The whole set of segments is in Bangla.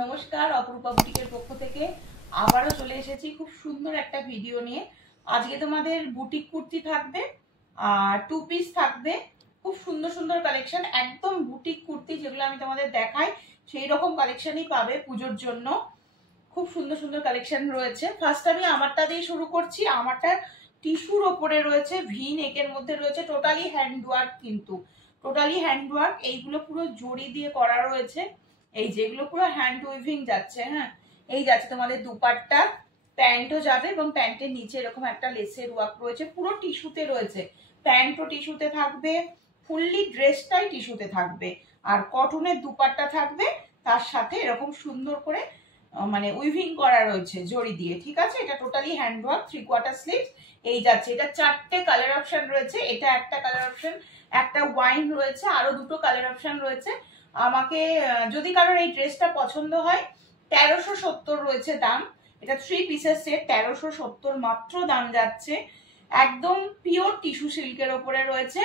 নমস্কার, অপরূপা বুটিকের পক্ষ থেকে আবারও চলে এসেছি খুব সুন্দর একটা ভিডিও নিয়ে। আজকে তোমাদের বুটিক কুর্তি থাকবে আর টু পিস থাকবে। খুব সুন্দর সুন্দর কালেকশন, একদম বুটিক কুর্তি যেগুলো আমি তোমাদের দেখাই সেই রকম কালেকশনই পাবে পুজোর জন্য। খুব সুন্দর সুন্দর কালেকশন রয়েছে। ফার্স্ট আমি আমারটা দিয়ে শুরু করছি। আমারটা টিস্যুর ওপরে রয়েছে, ভি নেকের মধ্যে রয়েছে, টোটালি হ্যান্ডওয়ার্ক, কিন্তু টোটালি হ্যান্ডওয়ার্ক। এইগুলো পুরো জড়ি দিয়ে করা রয়েছে, এই যেগুলো পুরো হ্যান্ড উইভিং যাচ্ছে। হ্যাঁ, এই যাচ্ছে তোমাদের দুপাট্টা, প্যান্টও যাবে এবং প্যান্টের নিচে এরকম একটা লেসের ওয়ার্ক রয়েছে, পুরো টিস্যুতে রয়েছে। প্যান্টও টিস্যুতে থাকবে, ফুললি ড্রেসটাই টিস্যুতে থাকবে, আর কটনের দুপাট্টা থাকবে, তার সাথে এরকম সুন্দর করে মানে উইভিং করা রয়েছে জড়ি দিয়ে। ঠিক আছে, এটা টোটালি হ্যান্ডওয়ার্ক, 3/4 স্লিভস। এই যাচ্ছে, এটা 4টে কালার অপশন রয়েছে। এটা একটা কালার অপশন, একটা ওয়াইন রয়েছে, আরো দুটো কালার অপশন রয়েছে। আমাকে যদি কারোর এই ড্রেসটা পছন্দ হয়, 1370 রয়েছে দাম। এটা 3 পিসের সেট, 1370 মাত্র দাম যাচ্ছে। একদম পিওর টিস্যু সিল্কের ওপরে রয়েছে।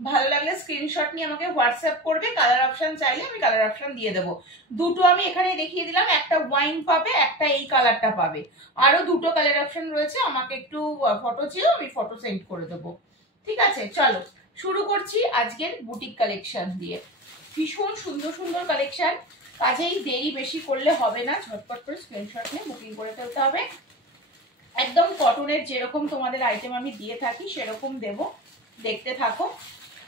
ভালো লাগলে স্ক্রিনশট নিয়ে আমাকে হোয়াটসঅ্যাপ করবে। কালার অপশন চাইলে আমি কালার অপশন দিয়ে দেবো। দুটো আমি এখানে দেখিয়ে দিলাম, একটা ওয়াইন পাবে, একটা এই কালারটা পাবে। আরো দুটো কালার অপশন রয়েছে, আমাকে একটু ফটো চেয়েও আমি ফটো সেন্ড করে দেবো। ঠিক আছে, চলো শুরু করছি আজকের বুটিক কালেকশন দিয়ে। ভীষণ সুন্দর সুন্দর কালেকশন, কাজেই দেরি বেশি করলে হবে না, ঝটপট করে স্ক্রিনশট নিয়ে বুকিং করে ফেলতে হবে। একদম কটনের যেরকম তোমাদের আইটেম আমি দিয়ে থাকি সেরকম দেব, দেখতে থাকো।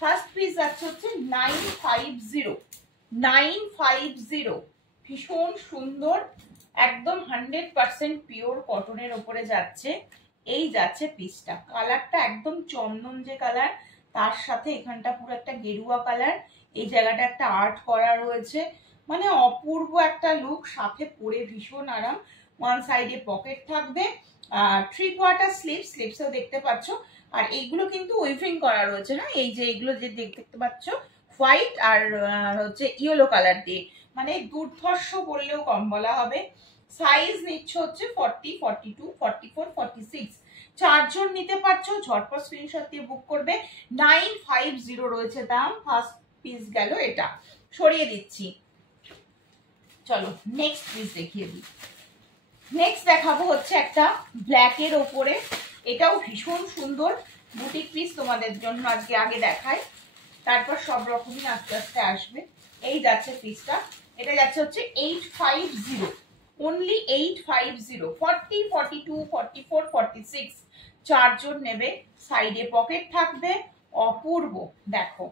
ফার্স্ট পিস যাচ্ছে হচ্ছে 950, ভীষণ সুন্দর, একদম 100% পিওর কটনের ওপরে যাচ্ছে। এই যাচ্ছে পিসটা, কালারটা একদম চন্দন যে কালার, তার সাথে এখানটা পুরো একটা গেরুয়া কালার, এই জায়গাটা একটা আর্ট করা রয়েছে, মানে অপূর্ব একটা লুক। সাথে পরে ভীষণ আরাম। ওয়ান সাইডে পকেট থাকবে, 3/4 স্লিভসেও দেখতে পাচ্ছ। আর এইগুলো কিন্তু উইভিং করা রয়েছে। হ্যাঁ, এই যে এইগুলো যে দেখতে পাচ্ছ হোয়াইট আর হচ্ছে ইয়েলো কালার দিয়ে, মানে দুর্ধর্ষ বললেও কম বলা হবে। সাইজ নিচ্ছে হচ্ছে 40, 42, 44, 46। 4 জন নিতে পারছো, ঝটপট স্ক্রিনশট দিয়ে বুক করবে। 950 রয়েছে দাম। ফার্স্ট পিস গেল, এটা সরিয়ে দিচ্ছি। চলো নেক্সট পিস দেখিয়ে দিই। নেক্সট দেখাবো হচ্ছে একটা ব্ল্যাকের ওপরে, এটাও ভীষণ সুন্দর বুটিক পিস তোমাদের জন্য আজকে আগে দেখাই, তারপর সব রকমই আস্তে আস্তে আসবে। এই যাচ্ছে পিসটা, এটা যাচ্ছে হচ্ছে 850, অনলি 850, 40, 42, 44, 46। 4 জন নেবে। সাইডে পকেট থাকবে, অপূর্ব। দেখো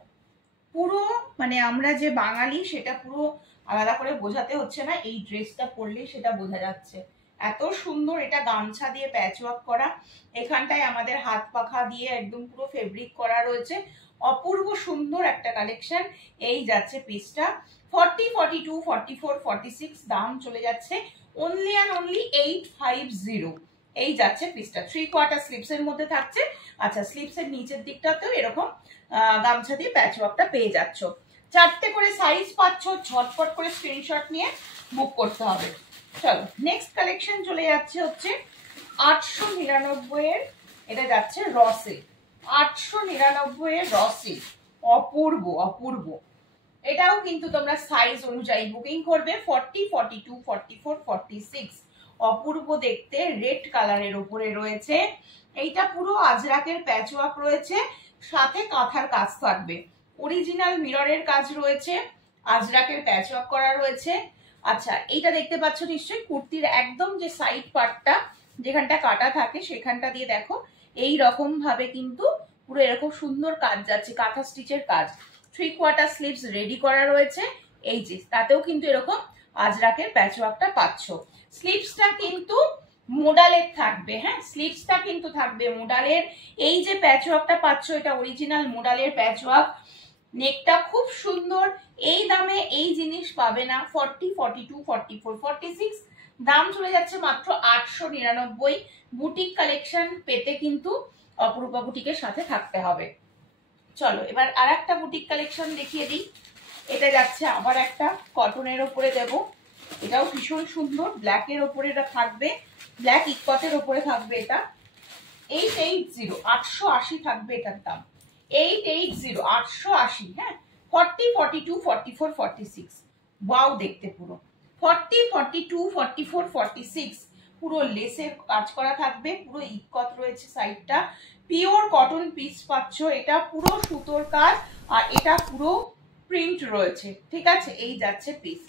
পুরো, মানে আমরা যে বাঙালি সেটা পুরো আলাদা করে বোঝাতে হচ্ছে না, এই ড্রেসটা পরলেই সেটা বোঝা যাচ্ছে। এত সুন্দর, এটা গামছা দিয়ে প্যাচওয়ার্ক করা, এখানটায় আমাদের হাত পাখা দিয়ে একদম পুরো ফেব্রিক করা রয়েছে। অপূর্ব সুন্দর একটা কালেকশন। এই যাচ্ছে পিসটা 40, 42, 44, 46, দাম চলে যাচ্ছে অনলি অ্যান্ড অনলি 850। এই যাচ্ছে পিসটা, 3/4 স্লিভসের মধ্যে থাকছে। আচ্ছা, স্লিভসের নিচের দিকটাতেও এরকম গামছা দিয়ে প্যাচওয়ার্কটা পেয়ে যাচ্ছ। 4টে করে সাইজ পাচ্ছ, ঝটপট করে স্ক্রিনশট নিয়ে বুক করতে হবে। চলো নেক্সট কালেকশন চলে যাচ্ছে হচ্ছে 899 এর, এটা যাচ্ছে রসে। 899 এর রসে, অপূর্ব অপূর্ব। এটাও কিন্তু তোমরা সাইজ অনুযায়ী বুকিং করবে। 40, 42, 44, 46। অপূর্ব দেখতে, রেড কালারের উপরে রয়েছে। এইটা পুরো আজরাকের প্যাচওয়ার্ক রয়েছে, সাথে কাঁথার কাজ থাকবে, অরিজিনাল মিররের কাজ রয়েছে, আজরাকের প্যাচওয়ার্ক করা রয়েছে। আচ্ছা, এইটা দেখতে পাচ্ছ নিশ্চয়ই, কুর্তির একদম যে সাইড পার্টটা যেখানটা কাটা থাকে সেখানটা দিয়ে দেখো এই রকম ভাবে কিন্তু পুরো এরকম সুন্দর কাজ যাচ্ছে, কাঁথা স্টিচের কাজ। 3/4 স্লিভস রেডি করা রয়েছে। এই যে তাতেও কিন্তু এরকম আজরাকের প্যাচওয়ার্কটা পাচ্ছ। স্লিভসটা কিন্তু মোডালের থাকবে। হ্যাঁ, স্লিভসটা কিন্তু থাকবে মোডালের। এই যে প্যাচওয়ার্কটা পাচ্ছ, এটা অরিজিনাল মোডালের প্যাচওয়ার্ক। নেকটা খুব সুন্দর। এই দামে এই জিনিস পাবে না। 40, 42, 44, 46, দাম চলে যাচ্ছে মাত্র 899। বুটিক কালেকশন পেতে কিন্তু অপরূপা বুটিকের সাথে থাকতে হবে। চলো এবার আর একটা বুটিক কালেকশন দেখিয়ে দিই। এটা যাচ্ছে আবার একটা কটনের ওপরে দেব, এটাও ভীষণ সুন্দর, ব্ল্যাকের ওপরে এটা থাকবে, ব্ল্যাক ইকতের ওপরে থাকবে। এটা 880, 880 থাকবে এটার দাম। 880, 880। হ্যাঁ, 40, 42, 44, 46। ওয়াও দেখতে পুরো। 40, 42, 44, 46 পুরো লেসের কাজ করা থাকবে, পুরো ইক্কত রয়েছে সাইডটা, পিওর কটন পিস পাচ্ছ, এটা পুরো সুতোর কাজ আর এটা পুরো প্রিন্ট রয়েছে, ঠিক আছে। এই যাচ্ছে পিস,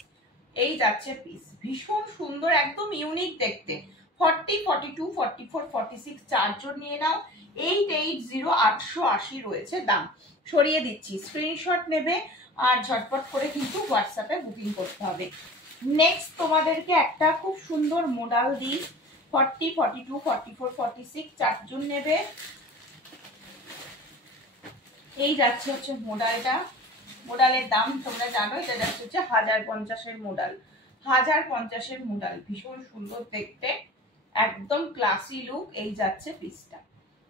এই যাচ্ছে পিস, ভীষণ সুন্দর, একদম ইউনিক দেখতে। 40, 42, 44, 46 চারজন নিয়ে নাও। 880 880 রয়েছে দাম। সরিয়ে দিচ্ছি, স্ক্রিনশট নেবে আর ঝটপট করে কিন্তু হোয়াটসঅ্যাপে বুকিং করতে হবে। নেক্সট তোমাদেরকে একটা খুব সুন্দর মোডাল দিই, 40, 42, 44, 46 চারজন নেবে। এই যাচ্ছে হচ্ছে মোডালটা, মোডালের দাম তোমরা জানো, এটা যাচ্ছে হচ্ছে 1050-এর মোডাল, 1050-এর মোডাল, ভীষণ সুন্দর দেখতে, একদম ক্লাসি লুক। এই যাচ্ছে পিসটা,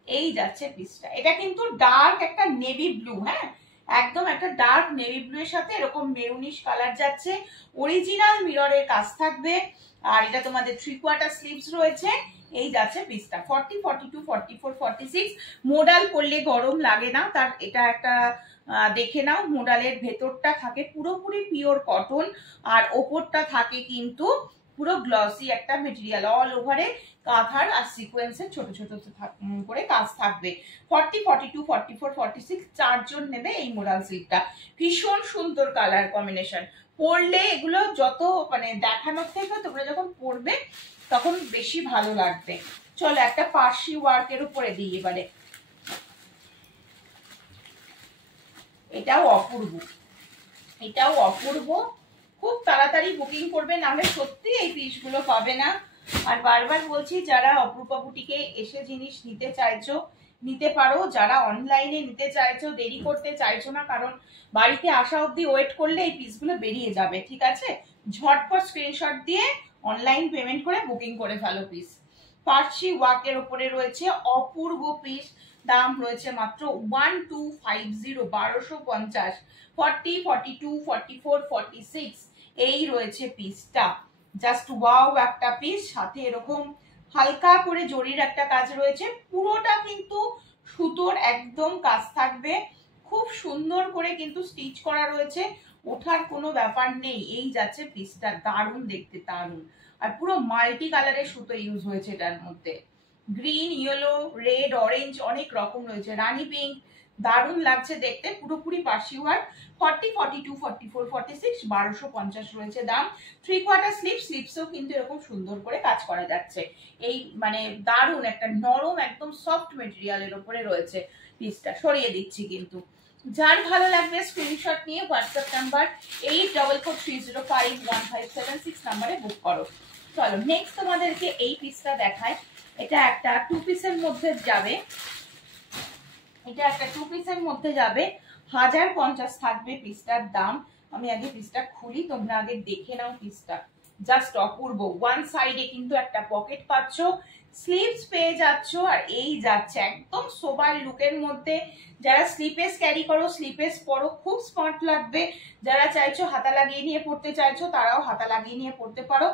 এই যাচ্ছে পিসটা। এটা কিন্তু ডার্ক একটা নেভি ব্লু, হ্যাঁ একদম একটা ডার্ক নেভি ব্লু এর সাথে এরকম মেরুনিশ কালার যাচ্ছে, অরিজিনাল মিররের কাজ থাকবে আর এটা তোমাদের 3/4 স্লিভস রয়েছে। এই যাচ্ছে পিসটা 40, 42, 44, 46। মোডাল পরলে গরম লাগে না, তার এটা একটা দেখে নাও। মোডালের ভেতরটা থাকে পুরোপুরি পিওর কটন আর ওপরটা থাকে কিন্তু পুরো গ্লসি একটা মেটেরিয়াল, অল ওভারে কাঁথার আর সিকোয়েন্সের ছোট ছোট করে কাজ থাকবে। 40, 42, 44, 46 চারজন নেবে এই মোডাল সিল্কটা, ভীষণ সুন্দর কালার কম্বিনেশন। পরলে এগুলো যত মানে দেখানোর থেকে তোমরা যখন পরবে তখন বেশি ভালো লাগবে। চলো একটা পার্সি ওয়ার্কের উপরে দিই এবারে, এটাও অপূর্ব, এটাও অপূর্ব। খুব তাড়াতাড়ি বুকিং করবে, নাহলে সত্যি এই পিসগুলো পাবে না। আর বারবার বলছি, যারা অপরূপা বুটিকে এসে জিনিস নিতে চাইছো নিতে পারো, যারা অনলাইনে নিতে চাইছো দেরি করতে চাইছো না, কারণ বাড়িতে আসা অবধি ওয়েট করলে এই পিসগুলো বেরিয়ে যাবে, ঠিক আছে। ঝটপট স্ক্রিনশট দিয়ে অনলাইন পেমেন্ট করে বুকিং করে ফেলো পিস। পার্সি ওয়ার্কের উপরে রয়েছে অপূর্ব পিস, দাম রয়েছে মাত্র 1250, 1250। 40, 42, 44, 46 এই রয়েছে পিসটা, জাস্ট ওয়াও একটা পিস। সাথে এরকম হালকা করে জরির একটা কাজ রয়েছে, পুরোটা কিন্তু সুতোর একদম কাজ থাকবে, খুব সুন্দর করে কিন্তু স্টিচ করা রয়েছে, ওঠার কোনো ব্যাপার নেই। এই যাচ্ছে পিসটা, দারুণ দেখতে, দারুণ। আর পুরো মাল্টি কালারের সুতো ইউজ হয়েছে এটার মধ্যে, গ্রিন, ইয়েলো, রেড, অরেঞ্জ অনেক রকম রয়েছে, রানী পিঙ্ক, দারুণ লাগছে দেখতে, পুরোপুরি পার্সি ওয়ার্ক। 40, 42, 44, 46 1250 রয়েছে দাম। 3/4 স্লিপসেও কিন্তু এরকম সুন্দর করে কাজ করা যাচ্ছে। এই মানে দারুণ একটা নরম একদম সফট মেটেরিয়ালের উপরে রয়েছে পিসটা। সরিয়ে দিচ্ছি কিন্তু, যার ভালো লাগবে স্ক্রিনশট নিয়ে হোয়াটসঅ্যাপ নাম্বার 8443051576 নাম্বারে বুক করো। চলো নেক্সট তোমাদেরকে এই পিসটা দেখায়, এটা একটা 2 পিসের মধ্যে যাবে, এটা একটা 2 পিসের মধ্যে যাবে, 1050 থাকবে পিসটার দাম। আমি আগে পিসটা খুলি, তোমরা আগে দেখে নাও পিসটা, জাস্ট অপূর্ব। ওয়ান সাইডে কিন্তু একটা পকেট পাচ্ছ, স্লিভস পেয়ে যাচ্ছ, আর এই যাচ্ছে একদম সোবার লুকের মধ্যে। যারা স্লিপেস ক্যারি করো, স্লিপেস পরো, খুব স্মার্ট লাগবে। যারা চাইছো হাতা লাগিয়ে নিয়ে পড়তে চাইছো, তারাও হাতা লাগিয়ে নিয়ে পড়তে পারো।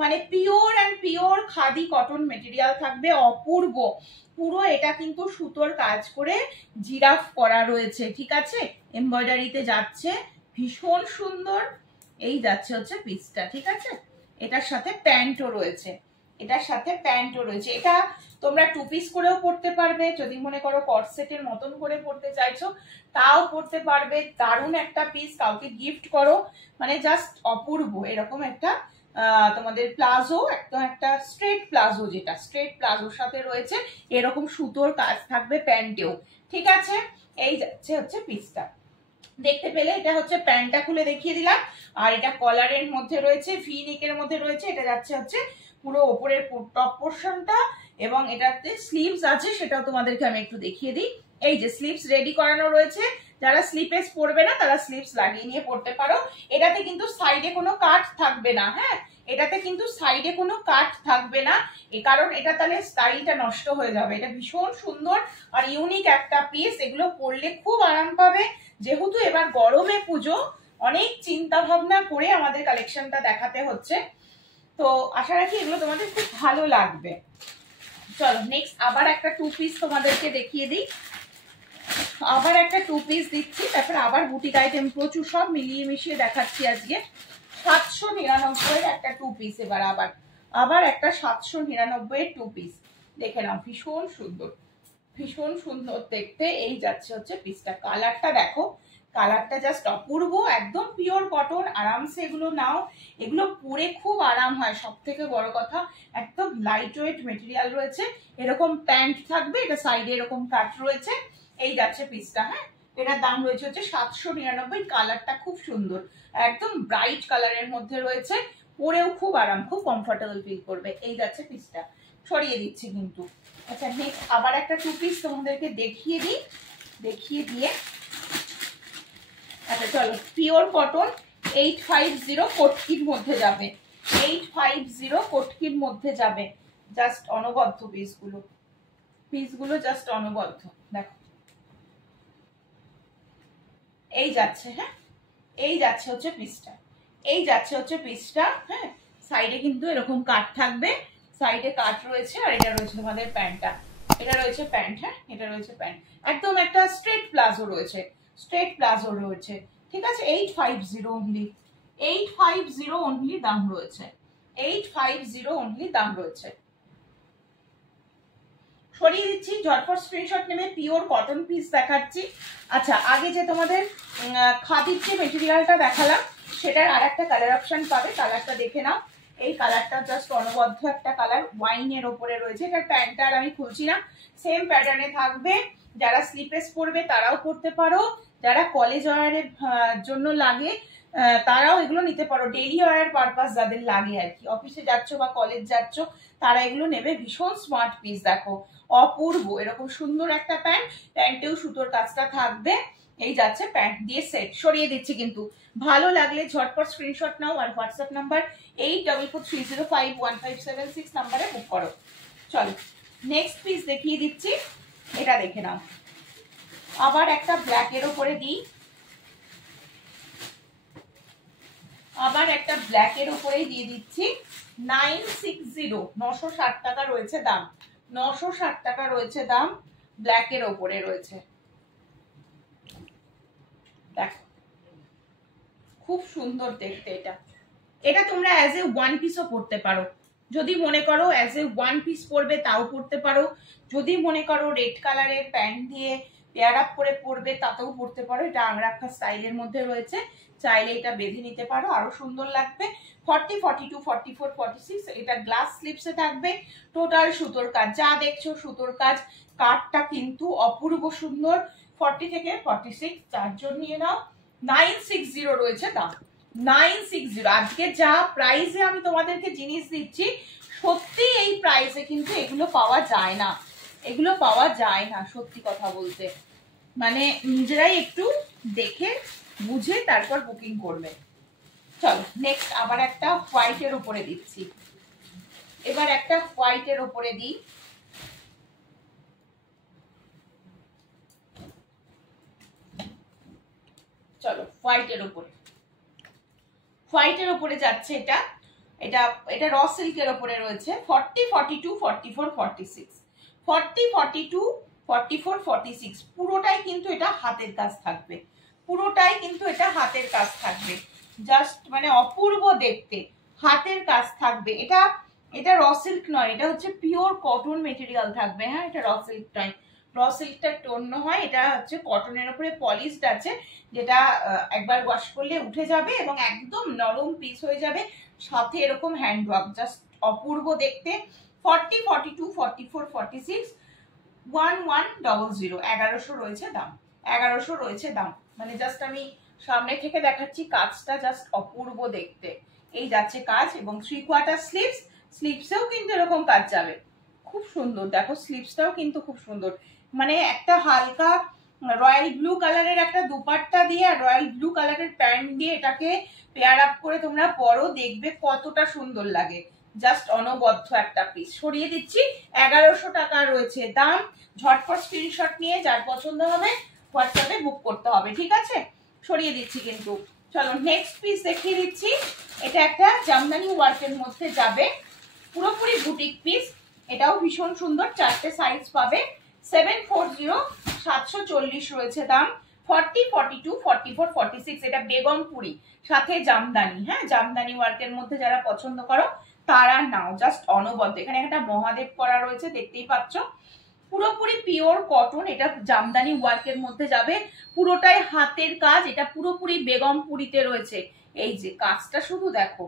মানে pure and pure khadi cotton material থাকবে, অপূর্ব। পুরো এটা কিন্তু সুতোর কাজ করে জিরাফ করা রয়েছে, ঠিক আছে, এমব্রয়ডারিতে যাচ্ছে, ভীষণ সুন্দর। এই যাচ্ছে হচ্ছে পিসটা, ঠিক আছে। এটার সাথে প্যান্টও রয়েছে, এটার সাথে প্যান্টও রয়েছে। এটা তোমরা 2 পিস করেও পড়তে পারবে, যদি মনে করো কর্সেটের মতন করে পড়তে চাইছো তাও পড়তে পারবে। দারুণ একটা পিস, কাউকে গিফট করো, মানে জাস্ট অপূর্ব। এরকম একটা তোমাদের প্লাজো, একদম একটা স্ট্রেট প্লাজো, যেটা স্ট্রেট প্লাজোর সাথে রয়েছে, এরকম সুতোর কাজ থাকবে প্যান্টেও, ঠিক আছে। এই যাচ্ছে হচ্ছে পিসটা, দেখতে পেলে। এটা হচ্ছে প্যান্টটা খুলে দেখিয়ে দিলাম, আর এটা কলারের মধ্যে রয়েছে, ভি নেকের মধ্যে রয়েছে। এটা যাচ্ছে হচ্ছে পুরো ওপরের টপ পোর্শনটা, এবং এটাতে স্লিভস আছে, সেটাও তোমাদেরকে আমি একটু দেখিয়ে দিই। এই যে স্লিভস রেডি করানো রয়েছে, যারা স্লিপেস পরবে না তারা স্লিভস লাগিয়ে নিয়ে পড়তে পারো। এটাতে কিন্তু সাইডে কোনো কাট থাকবে না, হ্যাঁ, এটাতে কিন্তু সাইডে কোনো কাট থাকবে না, কারণ এটা তাহলে স্টাইলটা নষ্ট হয়ে যাবে। এটা ভীষণ সুন্দর আর ইউনিক একটা পিস, এগুলো পরলে খুব আরাম পাবে। যেহেতু এবার গরমে পুজো, অনেক চিন্তা ভাবনা করে আমাদের কালেকশনটা দেখাতে হচ্ছে, তো আশা রাখি এগুলো তোমাদের খুব ভালো লাগবে। চলো নেক্সট আবার একটা 2 পিস তোমাদেরকে দেখিয়ে দিই, আবার একটা 2 পিস দিচ্ছি, তারপর আবার বুটিক আইটেম প্রচুর সব মিলিয়ে মিশিয়ে দেখাচ্ছি আজকে। 799 একটা 2 পিস। এবার আবার একটা 799 2 পিস দেখে নাও, ভীষণ সুন্দর, ভীষণ সুন্দর দেখতে। এই যাচ্ছে হচ্ছে পিসটা, কালারটা দেখো, কালারটা জাস্ট অপূর্ব, একদম পিওর কটন। আরামসে এগুলো নাও, এগুলো পরে খুব আরাম হয়। সব থেকে বড় কথা একদম লাইট ওয়েট মেটেরিয়াল রয়েছে। এরকম প্যান্ট থাকবে, এটা সাইডে এরকম কাট রয়েছে। এই যাচ্ছে পিসটা। হ্যাঁ, এটার দাম রয়েছে হচ্ছে 799। কালারটা খুব সুন্দর, একদম ব্রাইট কালারের মধ্যে রয়েছে, পরেও খুব আরাম, খুব কমফোর্টেবল ফিল করবে। এই যাচ্ছে পিসটা, সরিয়ে দিচ্ছি কিন্তু। আচ্ছা, নেক্সট আবার একটা 2 পিস তোমাদেরকে দেখিয়ে দিয়ে আচ্ছা চলো, পিওর কটন 850 কটকির মধ্যে যাবে, 850 কটকির মধ্যে যাবে। জাস্ট অনবদ্য পিসগুলো জাস্ট অনবদ্য। দেখো এই যাচ্ছে, হ্যাঁ এই যাচ্ছে হচ্ছে পিসটা, এই যাচ্ছে হচ্ছে পিসটা। হ্যাঁ, সাইডে কিন্তু এরকম কাট থাকবে, সাইডে কাট রয়েছে। আর এটা রয়েছে তোমাদের প্যান্টটা, এটা রয়েছে প্যান্ট। হ্যাঁ, এটা রয়েছে প্যান্ট, একদম একটা স্ট্রেট প্লাজো রয়েছে, স্ট্রেট প্লাজো রয়েছে। ঠিক আছে, 850 অনলি, 850 অনলি দাম রয়েছে, 850 অনলি দাম রয়েছে। সরিয়ে দিচ্ছি, ঝটপট স্ক্রিনশট নেবে। পিওর কটন পিস দেখাচ্ছি। আচ্ছা, আগে যে তোমাদের খাদির যে মেটেরিয়ালটা দেখালাম, সেটার আর একটা কালার অপশন পাবে, কালারটা দেখে নাও। এই কালারটা জাস্ট অনবদ্য একটা কালার, ওয়াইনের ওপরে রয়েছে। এটার প্যান্টটা আর আমি খুলছি না, সেম প্যাটার্নে থাকবে। যারা স্লিপেস পরবে তারাও পরতে পারো, যারা কলেজ ওয়ারের জন্য লাগে তারাও এগুলো নিতে পারো। ডেইলি ওয়ার পারপাস যাদের লাগে আর কি, অফিসে যাচ্ছ বা কলেজ যাচ্ছ তারা এগুলো নেবে। ভীষণ স্মার্ট পিস, দেখো অপূর্ব, এরকম সুন্দর একটা প্যান্ট, প্যান্টেও সুতোর কাজটা থাকবে। এই যাচ্ছে প্যান্ট দিয়ে সেট। সরিয়ে দিচ্ছি কিন্তু, ভালো লাগলে ঝটপট স্ক্রিনশট নাও আর হোয়াটসঅ্যাপ নাম্বার 8443051576 নাম্বারে বুক করো। চলো নেক্সট পিস দেখিয়ে দিচ্ছি, এটা দেখে নাও। আবার একটা ব্ল্যাকের ওপরে দিই, আবার একটা ব্ল্যাকের ওপরে দিয়ে দিচ্ছি। 960, 960 টাকা রয়েছে দাম, 960 টাকা রয়েছে দাম, ব্ল্যাকের ওপরে রয়েছে। দেখো খুব সুন্দর দেখতে এটা। এটা তোমরা অ্যাজ এ ওয়ান পিসও পরতে পারো, যদি মনে করো অ্যাজ এ ওয়ান পিস পরবে তাও পরতে পারো। যদি মনে করো রেড কালারের প্যান্ট দিয়ে পেয়ার আপ করে পরবে তাতেও পরতে পারো। এটা আংরাখা স্টাইলের মধ্যে রয়েছে, চাইলে এটা বেঁধে নিতে পারো, আরো সুন্দর লাগবে। 40, 42, 44, 46 এটা গ্লাস স্লিপসে থাকবে। টোটাল সুতোর কাজ, যা দেখছো সুতোর কাজ। কাটটা কিন্তু অপূর্ব সুন্দর। 40 থেকে 46 চারজন নিয়ে নাও। 960 রয়েছে দাম, 960। আজকে যা প্রাইসে আমি তোমাদেরকে জিনিস দিচ্ছি, সত্যি এই প্রাইসে কিন্তু এগুলো পাওয়া যায় না, এগুলো পাওয়া যায় না সত্যি কথা বলতে। মানে নিজেরাই একটু দেখে বুঝে তারপর বুকিং করবে। চলো নেক্সট আবার একটা হোয়াইটের উপরে দিচ্ছি, এবার একটা হোয়াইটের উপরে দিই। চলো হোয়াইটের উপরে, হোয়াইটের উপরে যাচ্ছে এটা। এটা এটা র সিল্কের উপরে রয়েছে। 40, 42, 44, 46, 40, 42, 44, 46 পুরোটাই কিন্তু এটা হাতের কাজ থাকবে, পুরোটাই কিন্তু এটা হাতের কাজ থাকবে। জাস্ট মানে অপূর্ব দেখতে, হাতের কাজ থাকবে। এটা এটা র সিল্ক নয়, এটা হচ্ছে পিওর কটন মেটেরিয়াল থাকবে। হ্যাঁ, এটা র সিল্ক নয়, র সিল্কটা একটু অন্য হয়। এটা হচ্ছে কটনের উপরে পলিশড আছে, যেটা একবার ওয়াশ করলে উঠে যাবে এবং একদম নরম পিস হয়ে যাবে। সাথে এরকম হ্যান্ড ওয়ার্ক, জাস্ট অপূর্ব দেখতে। 40, 42, 44, 46, 1100, 1100 রয়েছে দাম, 1100 রয়েছে দাম। মানে জাস্ট আমি সামনে থেকে দেখাচ্ছি, কাজটা জাস্ট অপূর্ব দেখতে। এই যাচ্ছে কাজ, এবং 3/4 স্লিভস, স্লিভসেও কিন্তু এরকম কাজ যাবে, খুব সুন্দর। দেখো স্লিভসটাও কিন্তু খুব সুন্দর, মানে একটা হালকা রয়্যাল ব্লু কালারের একটা দুপাট্টা দিয়ে আর রয়্যাল ব্লু কালারের প্যান্ট দিয়ে এটাকে পেয়ার আপ করে তোমরা পরো, দেখবে কতটা সুন্দর লাগে। জাস্ট অনবদ্য একটা পিস। সরিয়ে দিচ্ছি, 1100 টাকা রয়েছে দাম। ঝটপট স্ক্রিনশট নিয়ে যার পছন্দ হবে হোয়াটসঅ্যাপে বুক করতে হবে, ঠিক আছে? সরিয়ে দিচ্ছি কিন্তু। চলো নেক্সট পিস দেখিয়ে দিচ্ছি। এটা একটা জামদানি ওয়ার্কের মধ্যে যাবে, পুরোপুরি বুটিক পিস। এটাও ভীষণ সুন্দর, চারটে সাইজ পাবে। 740, 740 রয়েছে দাম। 40, 42, 44, 46 এটা বেগমপুরি সাথে জামদানি, হ্যাঁ জামদানি ওয়ার্কের মধ্যে যারা পছন্দ করো তারা নাও, জাস্ট অনবদ্য। এখানে একটা মহাদেব করা রয়েছে দেখতেই পাচ্ছ, পুরোপুরি পিওর কটন, এটা জামদানি ওয়ার্কের মধ্যে যাবে, পুরোটাই হাতের কাজ, এটা পুরোপুরি বেগমপুরিতে রয়েছে। এই যে কাজটা শুধু দেখো,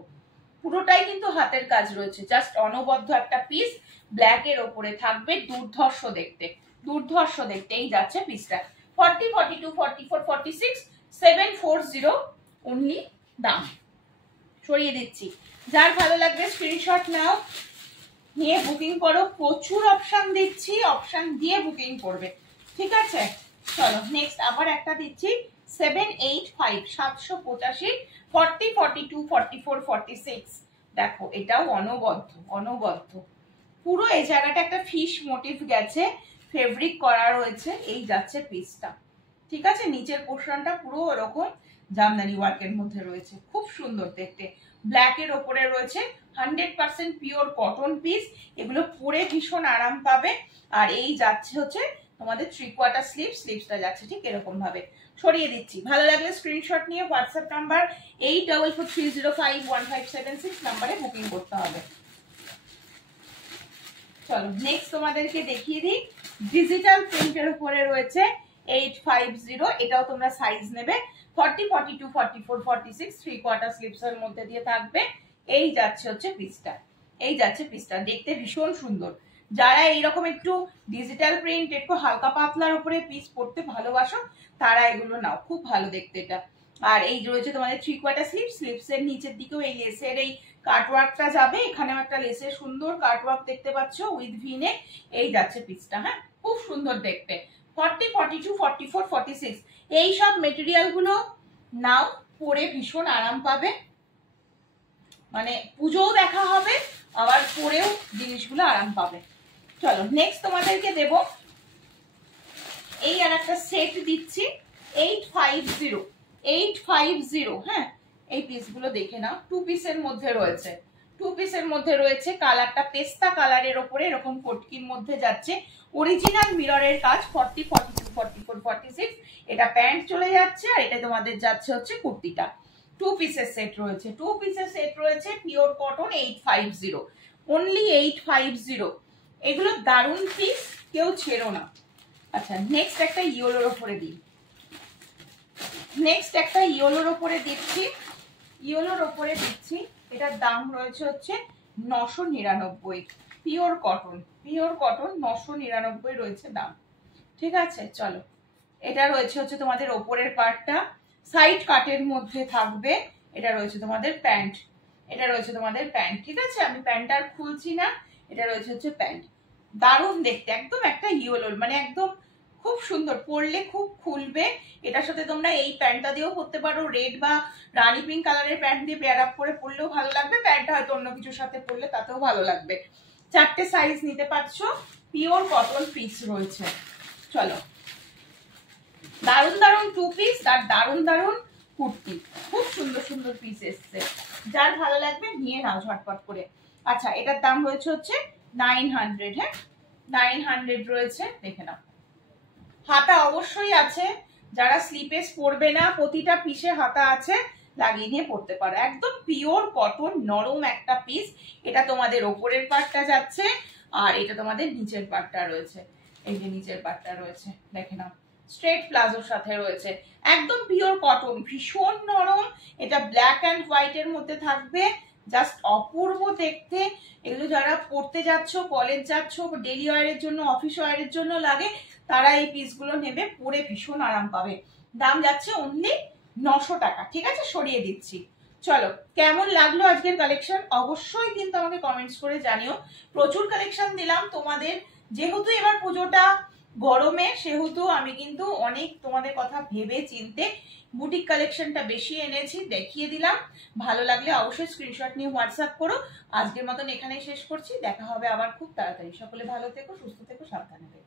পুরোটাই কিন্তু হাতের কাজ রয়েছে, জাস্ট অনবদ্য একটা পিস, ব্ল্যাক এর ওপরে থাকবে, দুর্ধর্ষ দেখতে, দুর্ধর্ষ দেখতে। এই যাচ্ছে পিসটা 40, 42, 44, 46, 740 অনলি দাম। সরিয়ে দিচ্ছি, যার ভালো লাগবে স্ক্রিনশট নাও, নিয়ে বুকিং করো, প্রচুর অপশন দিচ্ছি, অপশন দিয়ে বুকিং করবে, ঠিক আছে। চলো নেক্সট আবার একটা দিচ্ছি 785, 785, 40, 42, 44, 46, দেখো এটাও অনবদ্য, অনবদ্য পুরো এই জায়গাটা একটা ফিশ মোটিভ গেছে, ফেব্রিক করা রয়েছে, এই যাচ্ছে পিসটা, ঠিক আছে। নিচের পোর্শনটা পুরো এরকম জামদানি ওয়ার্কের মধ্যে রয়েছে, খুব সুন্দর দেখতে, ব্ল্যাক এর ওপরে রয়েছে, 100% পিওর কটন পিস, এগুলো পরে ভীষণ আরাম পাবে। আর এই যাচ্ছে হচ্ছে তোমাদের 3/4 স্লিভ, স্লিভসটা যাচ্ছে ঠিক এরকম ভাবে। সরিয়ে দিচ্ছি, ভালো লাগলে স্ক্রিনশট নিয়ে হোয়াটসঅ্যাপ নাম্বার 8443051576 নাম্বারে বুকিং করতে হবে। চলো নেক্সট তোমাদেরকে দেখিয়ে দিই, ডিজিটাল প্রিন্টের উপরে রয়েছে 850, এটাও তোমরা সাইজ নেবে 40, 42, 44, 46, 3/4 স্লিভস এর মধ্যে দিয়ে থাকবে। এই যাচ্ছে হচ্ছে পিসটা, এই যাচ্ছে পিসটা, দেখতে ভীষণ সুন্দর। যারা এইরকম একটু ডিজিটাল প্রিন্ট একটু হালকা পাতলার উপরে পিস পড়তে ভালোবাসো তারা এগুলো নাও, খুব ভালো দেখতে এটা। আর এই রয়েছে তোমাদের 3/4 স্লিভ, স্লিভস এর নিচের দিকেও এই লেসের এই কাটওয়ার্কটা যাবে, এখানেও একটা লেসের সুন্দর কাটওয়ার্ক দেখতে পাচ্ছ উইথ ভি নেক। এই যাচ্ছে পিসটা, হ্যাঁ খুব সুন্দর দেখতে। 40, 42, 44, 46 এই সব মেটেরিয়াল গুলো নাও, পরে ভীষণ আরাম পাবে, মানে পুজোও দেখা হবে আবার পরেও জিনিসগুলো আরাম পাবে। চলো নেক্সট তোমাদেরকে দেব এই আর একটা সেট দিচ্ছি 850, 850, হ্যাঁ এই পিসগুলো দেখে নাও, 2 পিসের মধ্যে রয়েছে, 2 পিসের মধ্যে রয়েছে, কালারটা পেস্তা কালারের ওপরে এরকম পটকির মধ্যে যাচ্ছে, অরিজিনাল মিররের কাজ, 40, 42, 44, 46 এটা প্যান্ট চলে যাচ্ছে, আর এটা তোমাদের যাচ্ছে হচ্ছে কুর্তিটা। 2 পিসের সেট রয়েছে, 2 পিসের সেট রয়েছে, পিওর কটন 850, অনলি 850, এগুলো দারুণ পিস, কেউ ছেড়ো না। আচ্ছা নেক্সট একটা ইয়েলোর ওপরে দিই, নেক্সট একটা ইয়েলোর ওপরে দিচ্ছি, ইয়েলোর ওপরে দিচ্ছি, এটার দাম রয়েছে হচ্ছে 999, পিওর কটন, পিওর কটন 999 রয়েছে দাম, ঠিক আছে। চলো এটা রয়েছে হচ্ছে তোমাদের ওপরের পার্টটা, সাইড কাটের মধ্যে থাকবে, এটা রয়েছে তোমাদের প্যান্ট, এটা রয়েছে তোমাদের প্যান্ট, ঠিক আছে। আমি প্যান্টটা আর খুলছি না, এটা রয়েছে হচ্ছে প্যান্ট, দারুণ দেখতে, একদম একটা ইয়েলো, মানে একদম খুব সুন্দর, পরলে খুব খুলবে। এটার সাথে তোমরা এই প্যান্টটা দিয়েও পরতে পারো, রেড বা রানি পিঙ্ক কালারের প্যান্ট দিয়ে পেয়ার আপ করে পরলেও ভালো লাগবে, প্যান্টটা হয়তো অন্য কিছুর সাথে পরলে তাতেও ভালো লাগবে। 4টে সাইজ নিতে পারছো, পিওর কটন পিস রয়েছে। চলো দারুণ দারুণ 2 পিস আর দারুণ দারুণ কুর্তি, খুব সুন্দর সুন্দর পিস এসছে, যার ভালো লাগবে নিয়ে নাও ঝটপট করে। আচ্ছা এটার দাম রয়েছে হচ্ছে 900, হ্যাঁ 900 রয়েছে, দেখে নাও। হাতা অবশ্যই আছে, যারা স্লিপেস পরবে না প্রতিটা পিসে হাতা আছে, লাগিয়ে নিয়ে পরতে পারো, একদম পিওর কটন নরম একটা পিস। এটা তোমাদের ওপরের পার্টটা যাচ্ছে, আর এটা তোমাদের নিচের পার্টটা রয়েছে, এই যে নিচের পার্টটা রয়েছে দেখে নাও, স্ট্রেট প্লাজোর সাথে রয়েছে, একদম পিওর কটন, ভীষণ নরম, এটা ব্ল্যাক অ্যান্ড হোয়াইট এর মধ্যে থাকবে, জাস্ট অপূর্ব দেখতে। এগুলো যারা পড়তে যাচ্ছ, কলেজ যাচ্ছ, ডেলি ওয়ারের জন্য, অফিস ওয়ারের জন্য লাগে, তারা এই পিসগুলো নেবে, পরে ভীষণ আরাম পাবে। দাম যাচ্ছে অনলি 900 টাকা, ঠিক আছে। সরিয়ে দিচ্ছি। চলো কেমন লাগলো আজকের কালেকশন অবশ্যই কিন্তু আমাকে কমেন্টস করে জানিও, প্রচুর কালেকশন দিলাম তোমাদের, যেহেতু এবার পুজোটা গরমে, সেহেতু আমি কিন্তু অনেক তোমাদের কথা ভেবে চিনতে বুটিক কালেকশনটা বেশি এনেছি, দেখিয়ে দিলাম। ভালো লাগলে অবশ্যই স্ক্রিনশট নিয়ে হোয়াটসঅ্যাপ করো। আজকের মতন এখানেই শেষ করছি, দেখা হবে আবার খুব তাড়াতাড়ি। সকলে ভালো থেকো, সুস্থ থেকো, সাবধানে থেকো।